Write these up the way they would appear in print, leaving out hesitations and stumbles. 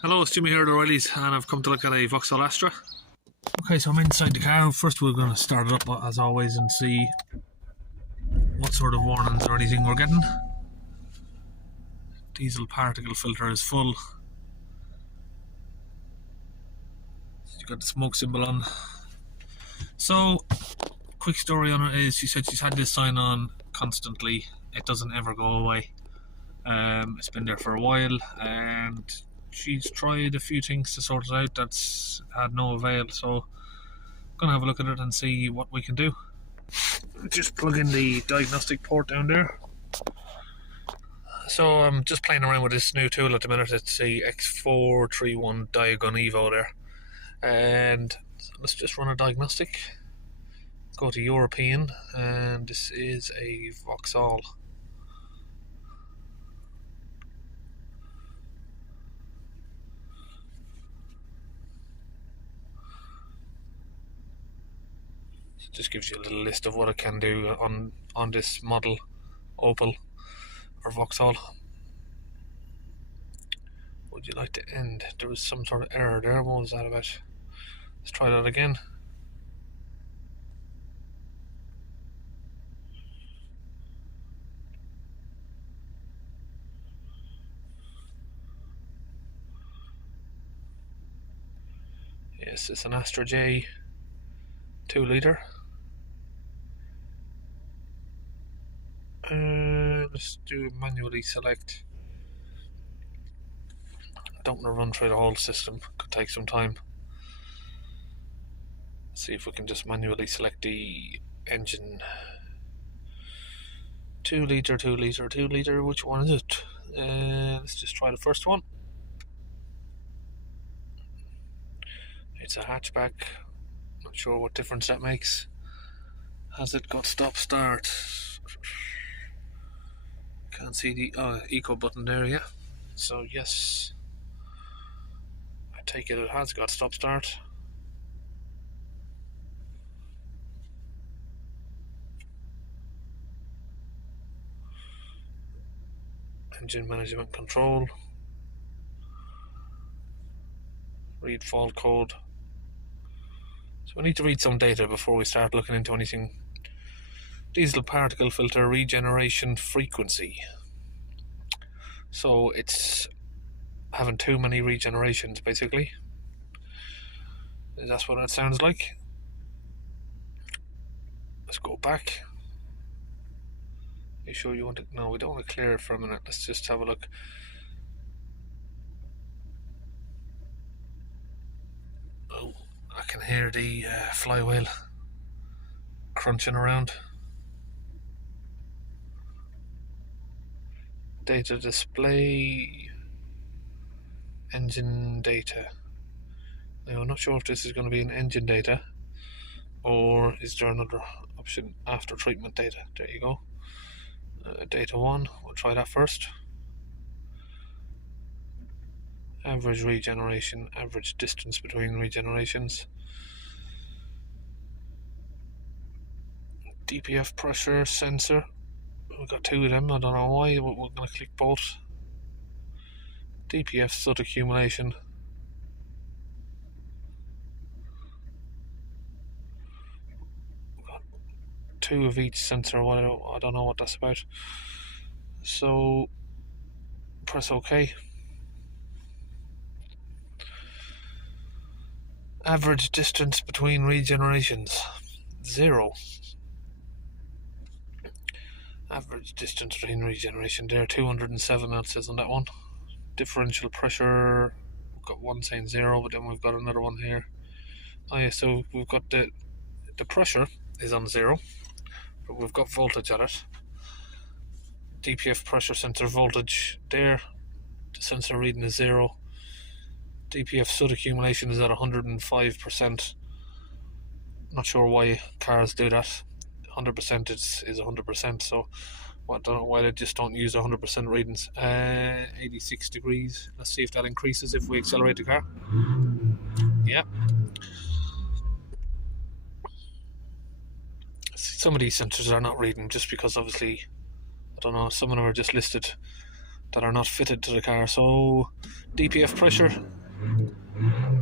Hello, it's Jimmy here at O'Reilly's, and I've come to look at a Vauxhall Astra. Okay, so I'm inside the car. First we're going to start it up as always and see what sort of warnings or anything we're getting. Diesel particle filter is full. You've got the smoke symbol on. So, quick story on it is she said she's had this sign on constantly. It doesn't ever go away. It's been there for a while, and she's tried a few things to sort it out that's had no avail, so I'm going to have a look at it and see what we can do. Just plug in the diagnostic port down there. So I'm just playing around with this new tool at the minute. It's the X431 Diagon Evo there, and let's just run a diagnostic. Go to European, and this is a Vauxhall. So it just gives you a little list of what it can do on this model Opel or Vauxhall. Would you like to end? There was some sort of error there. What was that about? Let's try that again. Yes, it's an Astra J 2 litre. Let's do manually select. I don't want to run through the whole system, could take some time. Let's see if we can just manually select the engine. 2 litre, 2 litre, 2 litre, which one is it? Let's just try the first one. It's a hatchback, not sure what difference that makes. Has it got stop start? Can't see the eco button there yet. So yes, I take it has got stop start. Engine management control. Read fault code. So we need to read some data before we start looking into anything. Diesel particle filter regeneration frequency. So it's having too many regenerations, basically. That's what that sounds like. Let's go back. Are you sure you want to? No, we don't want to clear it for a minute. Let's just have a look. Oh, I can hear the flywheel crunching around. Data display, engine data. Now I'm not sure if this is going to be an engine data or is there another option after treatment data. There you go. Data 1, we'll try that first. Average regeneration, average distance between regenerations. DPF pressure sensor. We've got 2 of them, I don't know why, we're going to click both. DPF soot accumulation. We've got 2 of each sensor, I don't know what that's about. So, press OK. Average distance between regenerations, 0. Average distance between regeneration there, 207 it says on that one. Differential pressure, we've got one saying 0, but then we've got another one here. Oh yeah, so we've got the pressure is on 0, but we've got voltage at it. DPF pressure sensor voltage there, the sensor reading is 0. DPF soot accumulation is at 105%. Not sure why cars do that. 100% is 100%, so I don't know why they just don't use 100% readings. 86 degrees. Let's see if that increases if we accelerate the car. Yeah. Some of these sensors are not reading just because obviously I don't know, some of them are just listed that are not fitted to the car. So DPF pressure,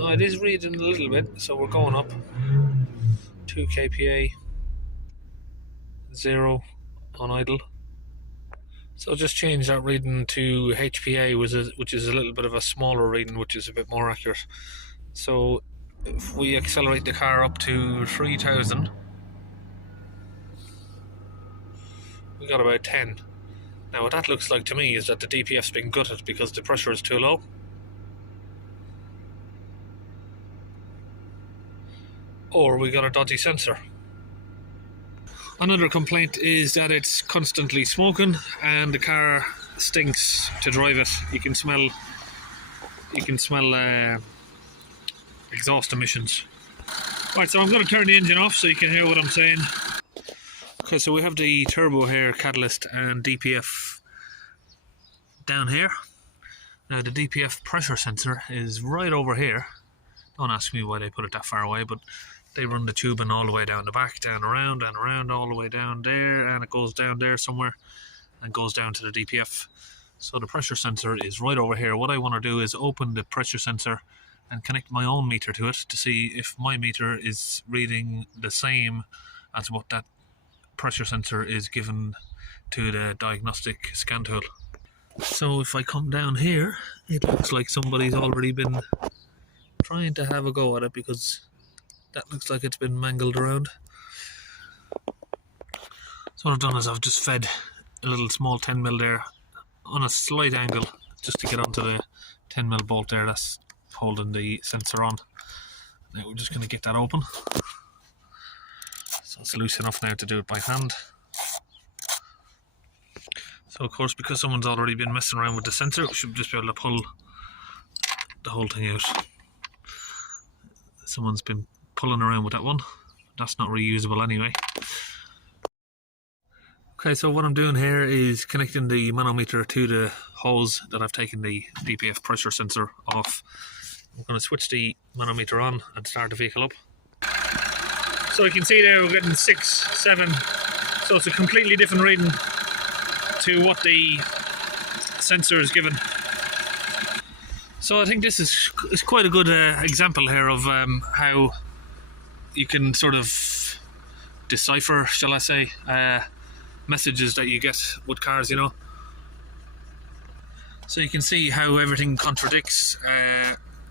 it is reading a little bit, so we're going up. 2 kPa, 0 on idle. So just change that reading to HPA, which is a little bit of a smaller reading, which is a bit more accurate. So if we accelerate the car up to 3000, we got about 10. Now what that looks like to me is that the DPF's been gutted because the pressure is too low. Or we got a dodgy sensor. Another complaint is that it's constantly smoking and the car stinks to drive it. You can smell exhaust emissions. Right, so I'm going to turn the engine off so you can hear what I'm saying. Okay, so we have the turbo here, catalyst and DPF down here. Now the DPF pressure sensor is right over here. Don't ask me why they put it that far away, but they run the tubing all the way down the back, down around and around, all the way down there, and it goes down there somewhere and goes down to the DPF. So the pressure sensor is right over here. What I want to do is open the pressure sensor and connect my own meter to it to see if my meter is reading the same as what that pressure sensor is given to the diagnostic scan tool. So if I come down here, it looks like somebody's already been trying to have a go at it, because that looks like it's been mangled around. So what I've done is I've just fed a little small 10mm there on a slight angle just to get onto the 10mm bolt there that's holding the sensor on. Now we're just going to get that open. So it's loose enough now to do it by hand. So of course, because someone's already been messing around with the sensor, we should just be able to pull the whole thing out. Someone's been pulling around with that one. That's not reusable anyway. Okay, so what I'm doing here is connecting the manometer to the hose that I've taken the DPF pressure sensor off. I'm going to switch the manometer on and start the vehicle up. So you can see there we're getting 6, 7, so it's a completely different reading to what the sensor is given. So I think this is quite a good example here of how you can sort of decipher, shall I say, messages that you get with cars, you know. So you can see how everything contradicts.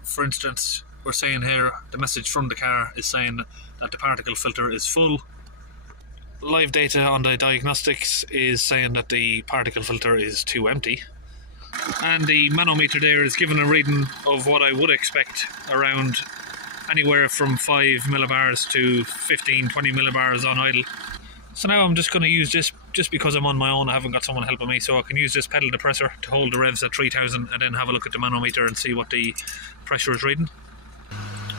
For instance, we're saying here the message from the car is saying that the particle filter is full. Live data on the diagnostics is saying that the particle filter is too empty. And the manometer there is given a reading of what I would expect, around anywhere from 5 millibars to 15-20 millibars on idle. So now I'm just going to use this, just because I'm on my own, I haven't got someone helping me, so I can use this pedal depressor to hold the revs at 3000 and then have a look at the manometer and see what the pressure is reading.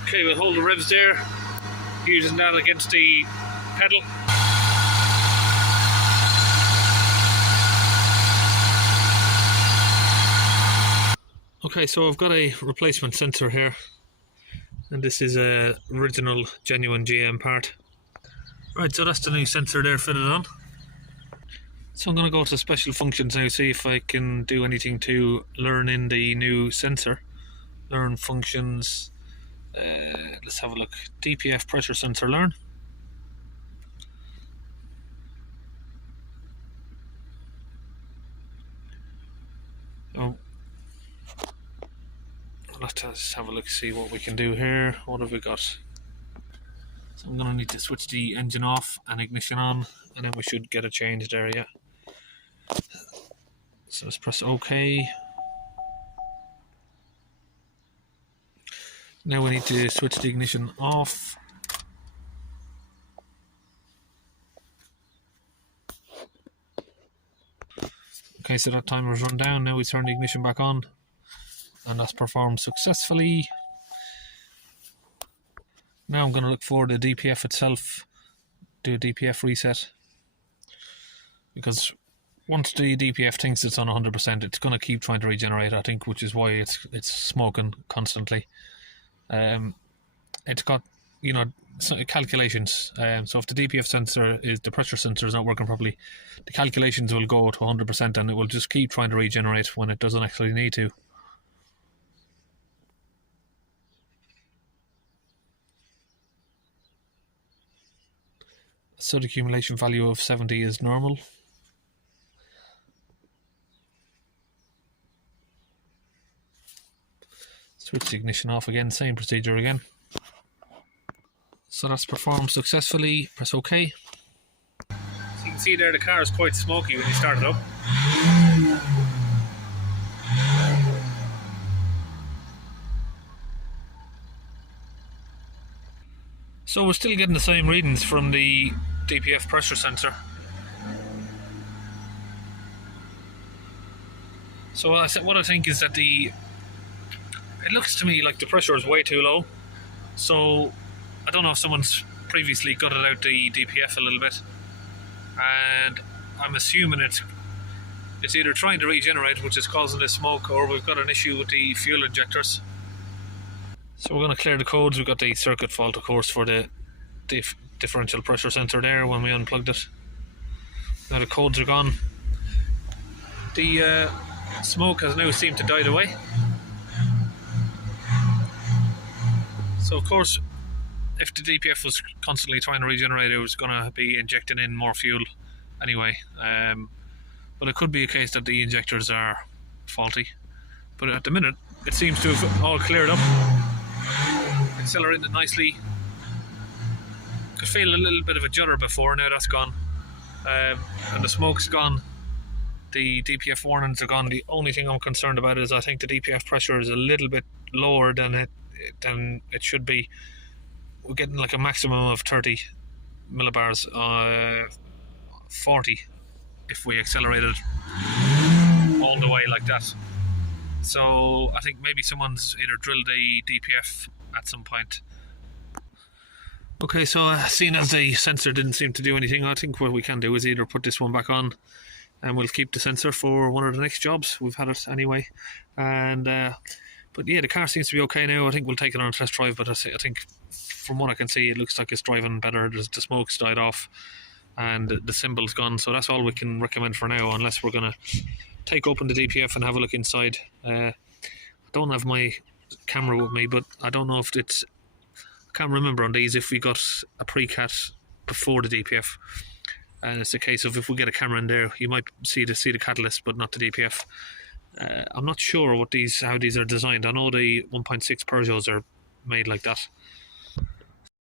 Okay, we'll hold the revs there, using that against the pedal. Okay, so I've got a replacement sensor here, and this is a original genuine GM part. Right, so that's the new sensor there fitted on. So I'm going to go to special functions now, see if I can do anything to learn in the new sensor. Learn functions, let's have a look. DPF pressure sensor learn. Oh, let's have a look, see what we can do here. What have we got? So I'm going to need to switch the engine off and ignition on, and then we should get a change there, yeah. So let's press OK. Now we need to switch the ignition off. Okay, so that timer's run down. Now we turn the ignition back on, and that's performed successfully. Now I'm going to look for the DPF itself, do a DPF reset, because once the DPF thinks it's on 100%, it's going to keep trying to regenerate, I think, which is why it's smoking constantly. It's got you know, calculations. So if the DPF sensor is the pressure sensor is not working properly, the calculations will go to 100% and it will just keep trying to regenerate when it doesn't actually need to. Soot accumulation value of 70 is normal. Switch the ignition off again, same procedure again. So that's performed successfully. Press OK. So you can see there the car is quite smoky when you start it up. So we're still getting the same readings from the DPF pressure sensor. So what I think is that it looks to me like the pressure is way too low. So I don't know if someone's previously gutted out the DPF a little bit, and I'm assuming it's either trying to regenerate, which is causing the smoke, or we've got an issue with the fuel injectors. So we're going to clear the codes. We've got the circuit fault, of course, for the differential pressure sensor there when we unplugged it. Now the codes are gone. The smoke has now seemed to die away. So of course, if the DPF was constantly trying to regenerate, it was going to be injecting in more fuel anyway. But it could be a case that the injectors are faulty. But at the minute, it seems to have all cleared up. Accelerated nicely. Could feel a little bit of a judder before, now that's gone. And the smoke's gone. The DPF warnings are gone. The only thing I'm concerned about is I think the DPF pressure is a little bit lower than it should be. We're getting like a maximum of 30 millibars, 40 if we accelerated all the way like that. So I think maybe someone's either drilled a DPF at some point. Okay, so seeing as the sensor didn't seem to do anything, I think what we can do is either put this one back on and we'll keep the sensor for one of the next jobs. We've had it anyway. And but yeah, the car seems to be okay now. I think we'll take it on a test drive, but I think from what I can see, it looks like it's driving better. The smoke's died off and the symbol's gone. So that's all we can recommend for now, unless we're going to take open the DPF and have a look inside. I don't have my camera with me, but I don't know if it's... I can't remember on these if we got a pre-cat before the DPF. And it's a case of if we get a camera in there, you might see the catalyst, but not the DPF. I'm not sure how these are designed. I know the 1.6 Peugeots are made like that.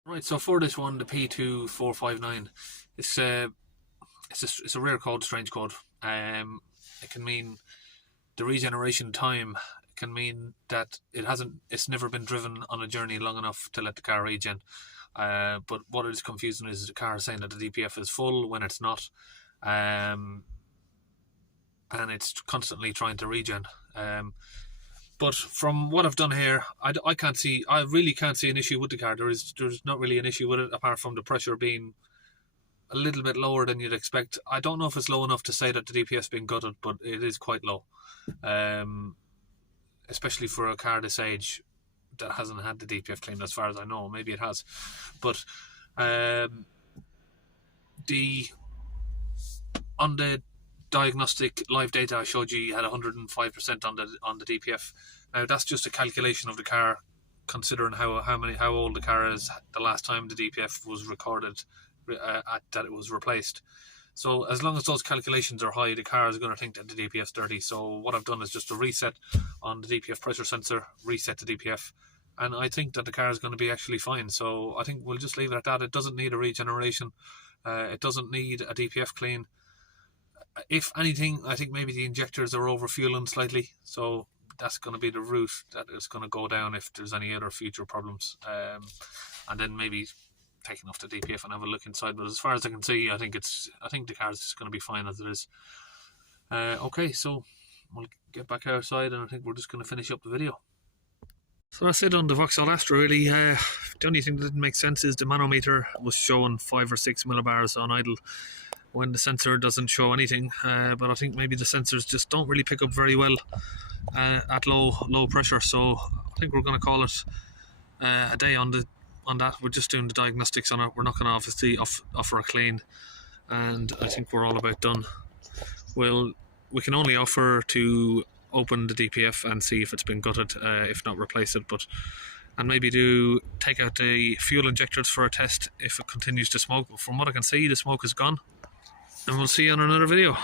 Right, so for this one, the P2459, it's a rare code, strange code. It can mean the regeneration time. It can mean that it's never been driven on a journey long enough to let the car regen. But what is confusing is the car saying that the DPF is full when it's not, and it's constantly trying to regen. But from what I've done here, I really can't see an issue with the car. There's not really an issue with it, apart from the pressure being a little bit lower than you'd expect. I don't know if it's low enough to say that the DPF's been gutted, but it is quite low, especially for a car this age that hasn't had the DPF cleaned, as far as I know. Maybe it has, but on the diagnostic live data I showed you, you had 105% on the DPF. Now that's just a calculation of the car, considering how old the car is the last time the DPF was recorded that it was replaced. So as long as those calculations are high, the car is going to think that the DPF's dirty. So what I've done is just a reset on the DPF pressure sensor, reset the DPF, and I think that the car is going to be actually fine. So I think we'll just leave it at that. It doesn't need a regeneration. It doesn't need a DPF clean. If anything, I think maybe the injectors are over-fueling slightly. So that's going to be the route that it's going to go down if there's any other future problems. And then maybe taking off the DPF and have a look inside. But as far as I can see, I think the car's just going to be fine as it is. Okay, so we'll get back outside, and I think we're just going to finish up the video. So that's it on the Vauxhall Astra, really. The only thing that didn't make sense is the manometer was showing 5 or 6 millibars on idle when the sensor doesn't show anything. But I think maybe the sensors just don't really pick up very well at low pressure. So I think we're going to call it a day on the on that. We're just doing the diagnostics on it. We're not going to obviously offer a clean, and I think we're all about done. We can only offer to open the DPF and see if it's been gutted, if not replace it, and maybe take out the fuel injectors for a test if it continues to smoke. But from what I can see, the smoke is gone, and we'll see you on another video.